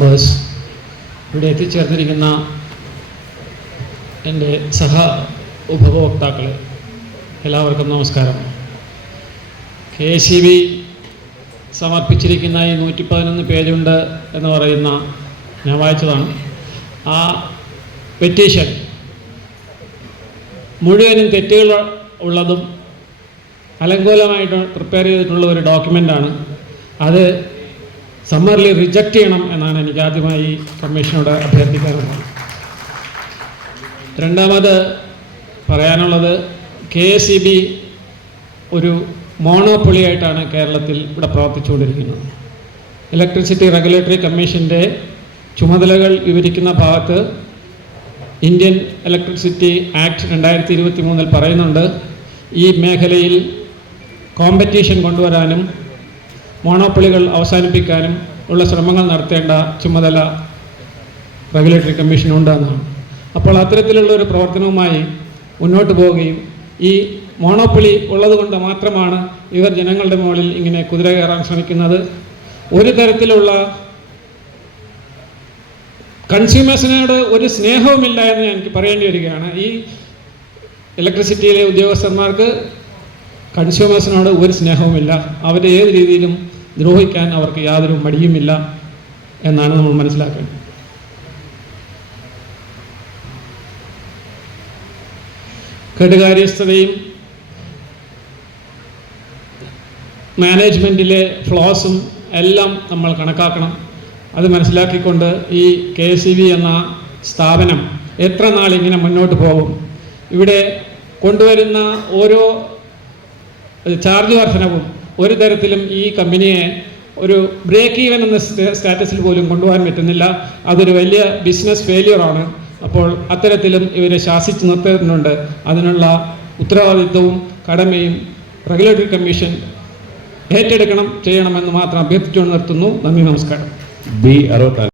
Members, ഇവിടെ എത്തിച്ചേർന്നിരിക്കുന്ന എൻ്റെ സഹ ഉപഭോക്താക്കൾ, എല്ലാവർക്കും നമസ്കാരം. KCB സമർപ്പിച്ചിരിക്കുന്ന ഈ 111 പേജുണ്ട് എന്ന് പറയുന്ന ഞാൻ വായിച്ചതാണ്. ആ പെറ്റീഷൻ മുഴുവനും തെറ്റുകൾ ഉള്ളതും അലങ്കോലമായിട്ട് പ്രിപ്പയർ ചെയ്തിട്ടുള്ള ഒരു ഡോക്യുമെൻ്റാണ്. അത് സമ്മർലി റിജക്റ്റ് ചെയ്യണം എന്നാണ് എനിക്ക് ആദ്യമായി കമ്മീഷനോട് അഭ്യർത്ഥിക്കാനുള്ളത്. രണ്ടാമത് പറയാനുള്ളത്, KCB ഒരു മോണോപ്പൊളിയായിട്ടാണ് കേരളത്തിൽ ഇവിടെ പ്രവർത്തിച്ചുകൊണ്ടിരിക്കുന്നത്. ഇലക്ട്രിസിറ്റി റെഗുലേറ്ററി കമ്മീഷൻ്റെ ചുമതലകൾ വിവരിക്കുന്ന ഭാഗത്ത് ഇന്ത്യൻ ഇലക്ട്രിസിറ്റി ആക്ട് 2023 പറയുന്നുണ്ട്, ഈ മേഖലയിൽ കോമ്പറ്റീഷൻ കൊണ്ടുവരാനും മോണോപ്പൊളികൾ അവസാനിപ്പിക്കാനും ഉള്ള ശ്രമങ്ങൾ നടത്തേണ്ട ചുമതല റെഗുലേറ്ററി കമ്മീഷനുണ്ടെന്നാണ്. അപ്പോൾ അത്തരത്തിലുള്ള ഒരു പ്രവർത്തനവുമായി മുന്നോട്ട് പോവുകയും ഈ മോണോപ്പൊളി ഉള്ളതുകൊണ്ട് മാത്രമാണ് ഇവർ ജനങ്ങളുടെ മുകളിൽ ഇങ്ങനെ കുതിര കയറാൻ ശ്രമിക്കുന്നത്. ഒരു തരത്തിലുള്ള കൺസ്യൂമേഴ്സിനോട് ഒരു സ്നേഹവുമില്ല എന്ന് എനിക്ക് പറയേണ്ടി വരികയാണ്. ഈ ഇലക്ട്രിസിറ്റിയിലെ ഉദ്യോഗസ്ഥന്മാർക്ക് കൺസ്യൂമേഴ്സിനോട് ഒരു സ്നേഹവുമില്ല. അവരെ ഏത് രീതിയിലും ദ്രോഹിക്കാൻ അവർക്ക് യാതൊരു മടിയുമില്ല എന്നാണ് നമ്മൾ മനസ്സിലാക്കേണ്ടത്. കെടുകാര്യസ്ഥതയും മാനേജ്മെൻറ്റിലെ ഫ്ലോസും എല്ലാം നമ്മൾ കണക്കാക്കണം. അത് മനസ്സിലാക്കിക്കൊണ്ട് ഈ KCB എന്ന സ്ഥാപനം എത്ര നാളിങ്ങനെ മുന്നോട്ട് പോകും? ഇവിടെ കൊണ്ടുവരുന്ന ഓരോ ചാർജ് വർധനവും ഒരു തരത്തിലും ഈ കമ്പനിയെ ഒരു ബ്രേക്ക് ഈവൻ എന്ന സ്റ്റാറ്റസിൽ പോലും കൊണ്ടുപോകാൻ പറ്റുന്നില്ല. അതൊരു വലിയ ബിസിനസ് ഫെയിലിയറാണ്. അപ്പോൾ അത്തരത്തിലും ഇവരെ ശാസിച്ച് നിർത്തുന്നുണ്ട്. അതിനുള്ള ഉത്തരവാദിത്വവും കടമയും റെഗുലേറ്ററി കമ്മീഷൻ ഏറ്റെടുക്കണം, ചെയ്യണമെന്ന് മാത്രം അഭ്യർത്ഥിച്ചുകൊണ്ട് നിർത്തുന്നു. നന്ദി, നമസ്കാരം. B. Arota.